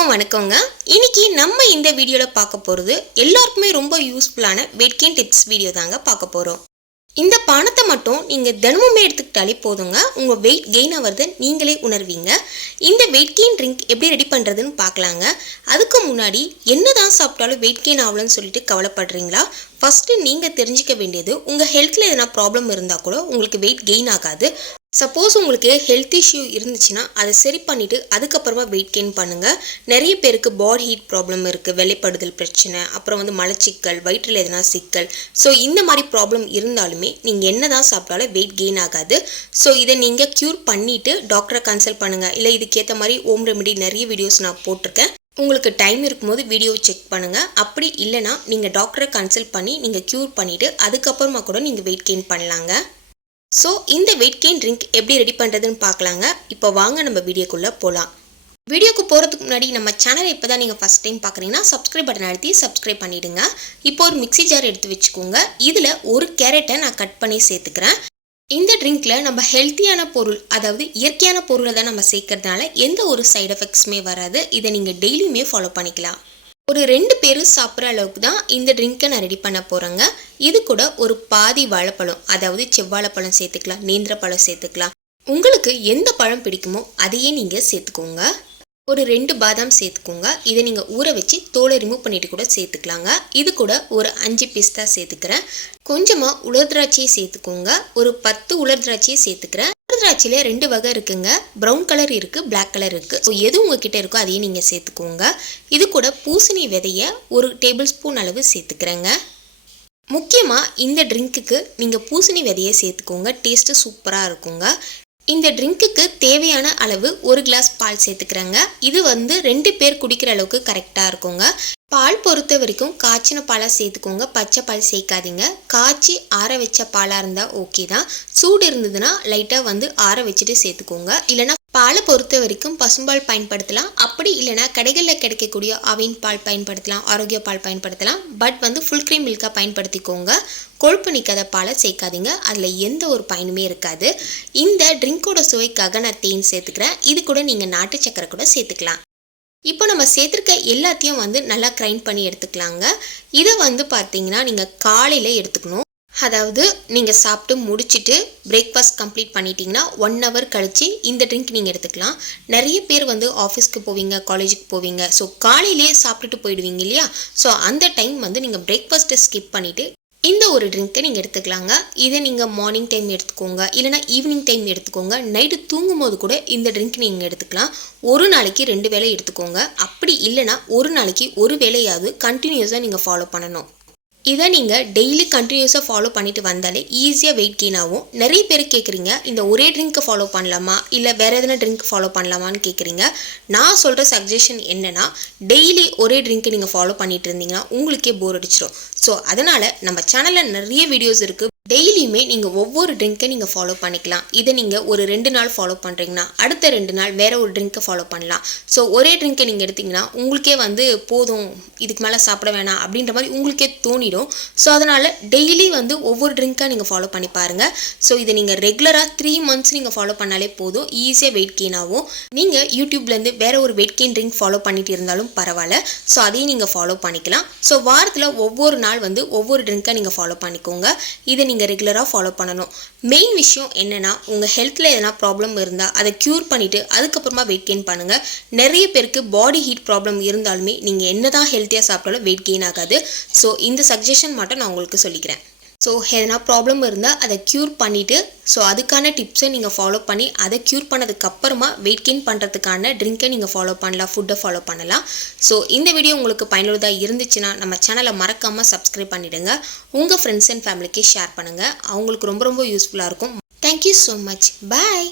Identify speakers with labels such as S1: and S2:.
S1: எல்லாருக்கும் வணக்கங்க. இன்னைக்கு நம்ம இந்த வீடியோவில் பார்க்க போகிறது எல்லாருக்குமே ரொம்ப யூஸ்ஃபுல்லான வெயிட் கெயின் டிப்ஸ் வீடியோ தாங்க பார்க்க போகிறோம் இந்த பானத்தை மட்டும் நீங்கள் தினமுமே எடுத்துக்கிட்டாலே போதுங்க. உங்கள் வெயிட் கெயின் ஆகிறத நீங்களே உணர்வீங்க. இந்த வெயிட் கெயின் ட்ரிங்க் எப்படி ரெடி பண்ணுறதுன்னு பார்க்கலாங்க. அதுக்கு முன்னாடி என்ன தான் சாப்பிட்டாலும் வெயிட் கெயின் ஆகலன்னு சொல்லிட்டு கவலைப்படுறீங்களா? ஃபஸ்ட்டு நீங்கள் தெரிஞ்சிக்க வேண்டியது உங்கள் ஹெல்த்தில் எதனா ப்ராப்ளம் இருந்தால் கூட உங்களுக்கு வெயிட் கெயின் ஆகாது. சப்போஸ் உங்களுக்கு ஹெல்த் இஷ்யூ இருந்துச்சுன்னா அதை சரி பண்ணிவிட்டு அதுக்கப்புறமா வெயிட் கெயின் பண்ணுங்கள் நிறைய பேருக்கு பாடி ஹீட் ப்ராப்ளம் இருக்குது வெள்ளைப்படுதல் பிரச்சனை அப்புறம் வந்து மலச்சிக்கல் வயிற்றில் எதனா சிக்கல். ஸோ இந்த மாதிரி ப்ராப்ளம் இருந்தாலுமே நீங்கள் என்ன தான் சாப்பிட்டாலும் வெயிட் கெயின் ஆகாது. ஸோ இதை நீங்கள் க்யூர் பண்ணிவிட்டு டாக்டரை கன்சல்ட் பண்ணுங்கள் இல்லை இதுக்கேற்ற மாதிரி ஹோம் ரெமெடி நிறைய வீடியோஸ் நான் போட்டிருக்கேன். உங்களுக்கு டைம் இருக்கும்போது வீடியோ செக் பண்ணுங்கள் அப்படி இல்லைனா நீங்கள் டாக்டரை கன்சல்ட் பண்ணி நீங்கள் க்யூர் பண்ணிவிட்டு அதுக்கப்புறமா கூட நீங்கள் வெயிட் கெயின் பண்ணலாங்க. ஸோ இந்த வெயிட் கெயின் ட்ரிங்க் எப்படி ரெடி பண்ணுறதுன்னு பார்க்கலாங்க. இப்போ வாங்க நம்ம வீடியோக்குள்ளே போகலாம் வீடியோக்கு போகிறதுக்கு முன்னாடி நம்ம சேனலை இப்போ தான் நீங்கள் ஃபஸ்ட் டைம் பார்க்குறீங்கன்னா சப்ஸ்கிரைப் பட்டன் அழுத்தி சப்ஸ்கிரைப் பண்ணிவிடுங்க இப்போ ஒரு மிக்ஸி ஜார் எடுத்து வச்சுக்கோங்க. இதில் ஒரு கேரட்டை நான் கட் பண்ணி சேர்த்துக்கிறேன். இந்த ட்ரிங்கில் நம்ம ஹெல்த்தியான பொருள் அதாவது இயற்கையான பொருளை தான் நம்ம சேர்க்கறதுனால எந்த ஒரு சைடு எஃபெக்ட்ஸுமே வராது. இதை நீங்கள் டெய்லியுமே ஃபாலோ பண்ணிக்கலாம். ஒரு ரெண்டு பேரும் சாப்பிட்ற அளவுக்கு தான் இந்த ட்ரிங்க்கை நான் ரெடி பண்ண போகிறேங்க இது கூட ஒரு பாதி வாழைப்பழம் அதாவது செவ்வாழைப்பழம் சேர்த்துக்கலாம் நேந்திரப்பழம் சேர்த்துக்கலாம். உங்களுக்கு எந்த பழம் பிடிக்குமோ அதையே நீங்கள் சேர்த்துக்கோங்க. ஒரு ரெண்டு பாதாம் சேர்த்துக்கோங்க. இதை நீங்கள் ஊற வச்சு தோலை ரிமூவ் பண்ணிட்டு கூட சேர்த்துக்கலாங்க. இது கூட ஒரு அஞ்சு பிஸ்தா சேர்த்துக்கிறேன். கொஞ்சமாக உலர் திராட்சையை சேர்த்துக்கோங்க. ஒரு பத்து உலர் திராட்சையை சேர்த்துக்கிறேன். உலர் திராட்சையில் ரெண்டு வகை இருக்குங்க. ப்ரௌன் கலர் இருக்குது பிளாக் கலர் இருக்குது ஸோ எது உங்ககிட்ட இருக்கோ அதையும் நீங்கள் சேர்த்துக்கோங்க. இது கூட பூசணி விதையை ஒரு டேபிள் ஸ்பூன் அளவு சேர்த்துக்கிறேங்க. முக்கியமாக இந்த ட்ரிங்க்குக்கு நீங்கள் பூசணி விதையை சேர்த்துக்கோங்க. டேஸ்ட்டு சூப்பராக இருக்குங்க. இந்த ட்ரிங்க்குக்கு தேவையான அளவு ஒரு கிளாஸ் பால் சேர்த்துக்கிறாங்க. இது வந்து ரெண்டு பேர் குடிக்கிற அளவுக்கு கரெக்டாக இருக்குங்க. பால் பொறுத்த வரைக்கும் காய்ச்சின பாலாக சேர்த்துக்கோங்க. பச்சை பால் சேர்க்காதீங்க. காய்ச்சி ஆற வச்ச பாலாக இருந்தால் ஓகே தான். சூடு இருந்ததுன்னா லைட்டாக வந்து ஆற வச்சுட்டு சேர்த்துக்கோங்க. இல்லைனா பாலை பொறுத்த வரைக்கும் பசும்பால் பயன்படுத்தலாம். அப்படி இல்லைனா கடைகளில் கிடைக்கக்கூடிய அவின் பால் பயன்படுத்தலாம் ஆரோக்கிய பால் பயன்படுத்தலாம். பட் வந்து ஃபுல் க்ரீம் மில்காக பயன்படுத்திக்கோங்க. கொழுப்பு நிற்காத பாலை சேர்க்காதீங்க. அதில் எந்த ஒரு பயனுமே இருக்காது. இந்த ட்ரிங்கோட சுவைக்காக நான் தேன் சேர்த்துக்கிறேன். இது கூட நீங்கள் நாட்டு சக்கரை கூட சேர்த்துக்கலாம். இப்போ நம்ம சேர்த்துருக்க எல்லாத்தையும் வந்து நல்லா கிரைண்ட் பண்ணி எடுத்துக்கலாங்க. இதை வந்து பார்த்தீங்கன்னா நீங்கள் காலையில் எடுத்துக்கணும். அதாவது நீங்கள் சாப்பிட்டு முடிச்சுட்டு பிரேக்ஃபாஸ்ட் கம்ப்ளீட் பண்ணிட்டீங்கன்னா ஒன் ஹவர் கழித்து இந்த ட்ரிங்க் நீங்கள் எடுத்துக்கலாம். நிறைய பேர் வந்து ஆஃபீஸ்க்கு போவீங்க காலேஜுக்கு போவீங்க. ஸோ காலையிலேயே சாப்பிட்டுட்டு போயிடுவீங்க இல்லையா? ஸோ அந்த டைம் வந்து நீங்கள் பிரேக்ஃபாஸ்ட்டை ஸ்கிப் பண்ணிவிட்டு இந்த ஒரு ட்ரிங்க்கை நீங்கள் எடுத்துக்கலாங்க. இதை நீங்கள் மார்னிங் டைம் எடுத்துக்கோங்க. இல்லைனா ஈவினிங் டைம் எடுத்துக்கோங்க. நைட்டு தூங்கும் போது கூட இந்த ட்ரிங்க் நீங்கள் எடுத்துக்கலாம். ஒரு நாளைக்கு ரெண்டு வேளை எடுத்துக்கோங்க. அப்படி இல்லைனா ஒரு நாளைக்கு ஒரு வேலையாவது கண்டினியூஸாக நீங்கள் ஃபாலோ பண்ணணும். இதை நீங்கள் டெய்லி கண்டினியூஸாக ஃபாலோ பண்ணிட்டு வந்தாலே ஈஸியாக வெயிட் கெயின் ஆகும். நிறைய பேர் கேட்குறீங்க இந்த ஒரே ட்ரிங்க்கை ஃபாலோ பண்ணலாமா? இல்லை வேறு எதனா ட்ரிங்க் ஃபாலோ பண்ணலாமான்னு கேட்குறீங்க நான் சொல்கிற சஜஷன் என்னென்னா டெய்லி ஒரே ட்ரிங்க்கை நீங்கள் ஃபாலோ பண்ணிட்டு இருந்தீங்கன்னா உங்களுக்கே போர் அடிச்சிடும் ஸோ அதனால் நம்ம சேனலில் நிறைய வீடியோஸ் இருக்குது டெய்லியுமே நீங்கள் ஒவ்வொரு ட்ரிங்க்கை நீங்கள் ஃபாலோ பண்ணிக்கலாம். இதை நீங்கள் ஒரு ரெண்டு நாள் ஃபாலோ பண்ணுறீங்கன்னா அடுத்த ரெண்டு நாள் வேறு ஒரு ட்ரிங்க்கை ஃபாலோ பண்ணலாம். ஸோ ஒரே ட்ரிங்க்கை நீங்கள் எடுத்திங்கன்னா உங்களுக்கே வந்து போதும் இதுக்கு மேலே சாப்பிட வேணாம் அப்படின்ற மாதிரி உங்களுக்கே தோணிடும். ஸோ அதனால் டெய்லி வந்து ஒவ்வொரு ட்ரிங்க்காக நீங்கள் ஃபாலோ பண்ணி பாருங்கள் ஸோ இதை நீங்கள் ரெகுலராக த்ரீ மந்த்ஸ் நீங்கள் ஃபாலோ பண்ணாலே போதும். ஈஸியாக வெயிட் கெயின் ஆகும். நீங்கள் யூடியூப்லேருந்து வேறு ஒரு வெயிட் கெயின் ட்ரிங்க் ஃபாலோ பண்ணிட்டு இருந்தாலும் பரவாயில்ல. ஸோ அதையும் நீங்கள் ஃபாலோ பண்ணிக்கலாம். ஸோ வாரத்தில் ஒவ்வொரு நாள் வந்து ஒவ்வொரு ட்ரிங்க்கை நீங்கள் ஃபாலோ பண்ணிக்கோங்க. இதை நீங்கள் ரெகுலராக ஃபாலோ பண்ணணும். மெயின் விஷயம் என்னென்னா உங்கள் ஹெல்த்தில் எதனா ப்ராப்ளம் இருந்தால் அதை க்யூர் பண்ணிவிட்டு அதுக்கப்புறமா வெயிட் கெயின் பண்ணுங்கள் நிறைய பேருக்கு பாடி ஹீட் ப்ராப்ளம் இருந்தாலுமே நீங்கள் என்ன தான் ஹெல்த்தியாக சாப்பிட்டாலும் வெயிட் கெயின் ஆகாது. ஸோ இந்த சஜஷன் மட்டும் நான் உங்களுக்கு சொல்லிக்கிறேன். ஸோ எதனா ப்ராப்ளம் இருந்தால் அதை க்யூர் பண்ணிவிட்டு ஸோ அதுக்கான டிப்ஸை நீங்கள் ஃபாலோ பண்ணி அதை க்யூர் பண்ணதுக்கப்புறமா வெயிட் கெயின் பண்ணுறதுக்கான ட்ரிங்கை நீங்கள் ஃபாலோ பண்ணலாம் ஃபுட்டை ஃபாலோ பண்ணலாம். ஸோ இந்த வீடியோ உங்களுக்கு பயனுள்ளதாக இருந்துச்சுன்னா நம்ம சேனலை மறக்காமல் சப்ஸ்கிரைப் பண்ணிவிடுங்க உங்கள் ஃப்ரெண்ட்ஸ் அண்ட் ஃபேமிலிக்கு ஷேர் பண்ணுங்கள் அவங்களுக்கு ரொம்ப ரொம்ப யூஸ்ஃபுல்லாக இருக்கும். Thank you so much bye